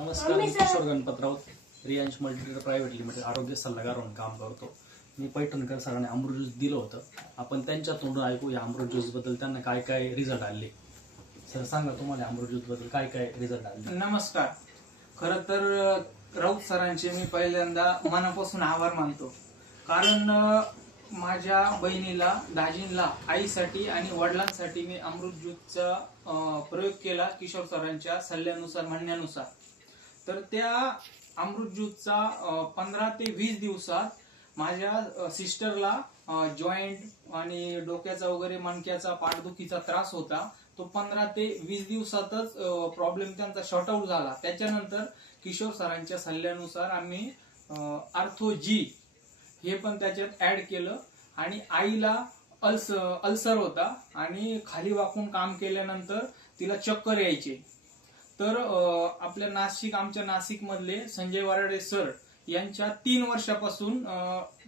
नमस्कार मी किशोर गणपतराव रियांश मल्टीटर प्रायव्हेट लिमिटेड आरोग्य सल्लागार म्हणून काम करतो. मी पैठणकर सरांनी अमृत ज्यूस दिलं होतं. आपण त्यांच्या तोंडून ऐकू या अमृत ज्यूसबद्दल त्यांना काय काय रिझल्ट आले. सर सांगा तुम्हाला अमृत ज्यूसबद्दल काय काय रिझल्ट आले? नमस्कार. खर तर राऊत सरांचे मी पहिल्यांदा मनापासून आभार मानतो. कारण माझ्या बहिणीला दाजींला आईसाठी आणि वडिलांसाठी मी अमृत ज्यूसचा प्रयोग केला किशोर सरांच्या सल्ल्यानुसार म्हणण्यानुसार. तर त्या अमृत ज्यूसचा पंधरा ते वीस दिवसात माझ्या सिस्टरला जॉईंट आणि डोक्याचा वगैरे मणक्याचा पाठदुखीचा त्रास होता. तो पंधरा ते वीस दिवसातच प्रॉब्लेम त्यांचा शॉर्टआउट झाला. त्याच्यानंतर किशोर सरांच्या सल्ल्यानुसार आम्ही आर्थो जी हे पण त्याच्यात ऍड केलं. आणि आईला अल्स अल्सर होता आणि खाली वाकून काम केल्यानंतर तिला चक्कर यायचे. तर आपल्या नाशिक आमच्या नाशिक मधले संजय वराडे सर यांच्या तीन वर्षापासून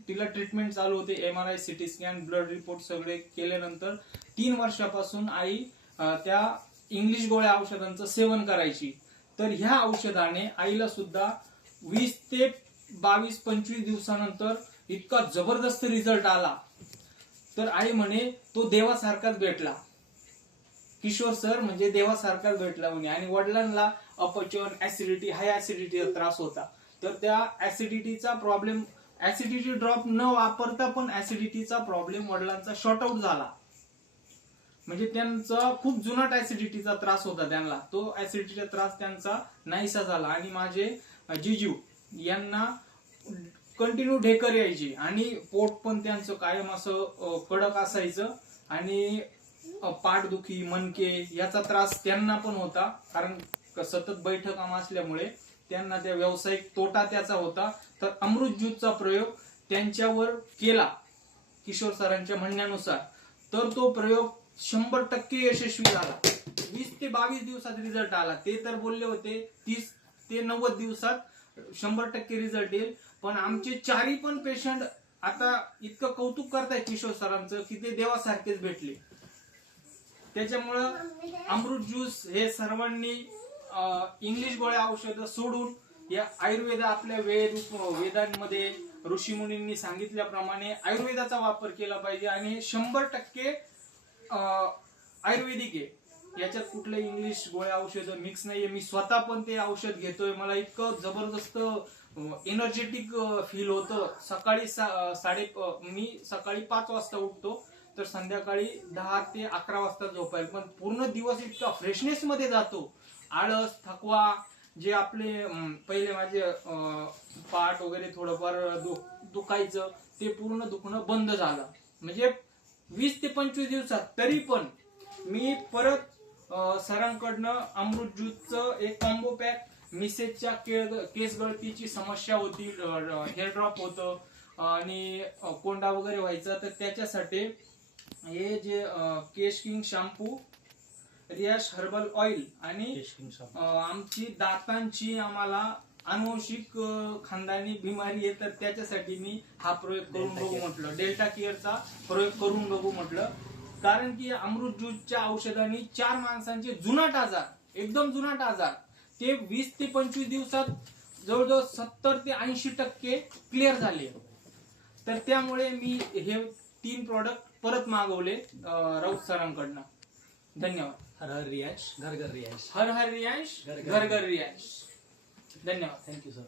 तिला ट्रीटमेंट चालू होते M R I CT scan blood report सगळे केल्यानंतर तीन वर्षापासून आई त्या इंग्लिश गोळ्या औषधांचं सेवन करायची. तर ह्या औषधाने आईला सुद्धा वीस ते बावीस पंचवीस दिवसानंतर इतका जबरदस्त रिझल्ट आला. तर आई म्हणे तो देवासारखाच भेटला. किशोर सर म्हणजे देवासारखा भेटला म्हणे आणि वडिलांना अपचन ऍसिडिटी हाय ऍसिडिटीचा त्रास होता. तर त्या ऍसिडिटीचा प्रॉब्लेम ऍसिडिटी ड्रॉप न वापरता पण ऍसिडिटीचा प्रॉब्लेम वडिलांचा शॉर्ट आउट झाला. म्हणजे त्यांचा खूप जुनाट ऍसिडिटीचा त्रास होता त्यांना. तो ऍसिडिटीचा त्रास त्यांचा नाहीसा झाला. आणि माझे जिजू यांना कंटिन्यू ढेकर यायची आणि पोट पण त्यांचं कायम असं कडक असायचं. आणि पाठदुखी मनके याचा त्रास त्यांना पण होता. कारण सतत बैठकाम असल्यामुळे त्यांना त्या व्यावसायिक तोटा त्याचा होता. तर अमृत ज्यूसचा प्रयोग त्यांच्यावर केला किशोर सरांच्या म्हणण्यानुसार. तर तो प्रयोग शंभर टक्के यशस्वी झाला. वीस ते बावीस दिवसात रिझल्ट आला. ते तर बोलले होते तीस ते नव्वद दिवसात शंभर टक्के रिझल्ट येईल. पण आमचे चारी पण पेशंट आता इतकं कौतुक करताय किशोर सरांचं की ते देवासारखेच भेटले. त्याच्यामुळं अमृत ज्यूस हे सर्वांनी इंग्लिश गोळ्या औषधं सोडून या आयुर्वेद आपल्या वेद वेदांमध्ये ऋषीमुनींनी सांगितल्याप्रमाणे आयुर्वेदाचा वापर केला पाहिजे आणि हे शंभर टक्के अं, आयुर्वेदिक आहे. याच्यात कुठलं इंग्लिश गोळ्या औषधं मिक्स नाहीये. मी स्वतः पण ते औषध घेतोय. मला इतकं जबरदस्त एनर्जेटिक फील होतं. सकाळी सा- साडे मी सकाळी पाच वाजता उठतो. तर संध्याकाळी दहा ते अकरा वाजता झोपायला. पण पूर्ण दिवस इतका फ्रेशनेस मध्ये जातो. आळस थकवा जे आपले पहिले माझे पाठ वगैरे थोडंफार दुख दुखायचं ते पूर्ण दुखणं बंद झालं. म्हणजे वीस ते पंचवीस दिवसात तरी पण मी परत सरांकडनं अमृत ज्यूसचं एक कॉम्बो पॅक मिसेसच्या केस गळतीची समस्या होती हेअर ड्रॉप होतं आणि कोंडा वगैरे व्हायचा तर त्याच्यासाठी हे जे Kesh king shampoo Riyash herbal oil आणि आमची दातांची आम्हाला अनुवंशिक खानदानी बिमारी आहे तर त्याच्यासाठी मी हा प्रयोग करून डेल्टा बघू. म्हटलं. डेल्टा केअरचा प्रयोग करून बघू म्हटलं. कारण की अमृत ज्यूसच्या औषधांनी चार माणसांचे जुनाट आजार एकदम जुनाट आजार ते वीस ते पंचवीस दिवसात जवळजवळ सत्तर ते ऐंशी टक्के क्लिअर झाले. तर त्यामुळे मी हे तीन प्रॉडक्ट परत मागवले राऊत सरांकडनं. धन्यवाद. हर हर रियांश घर घर रियांश हर हर रियांश घर घर घर घर रियांश धन्यवाद. Thank you sir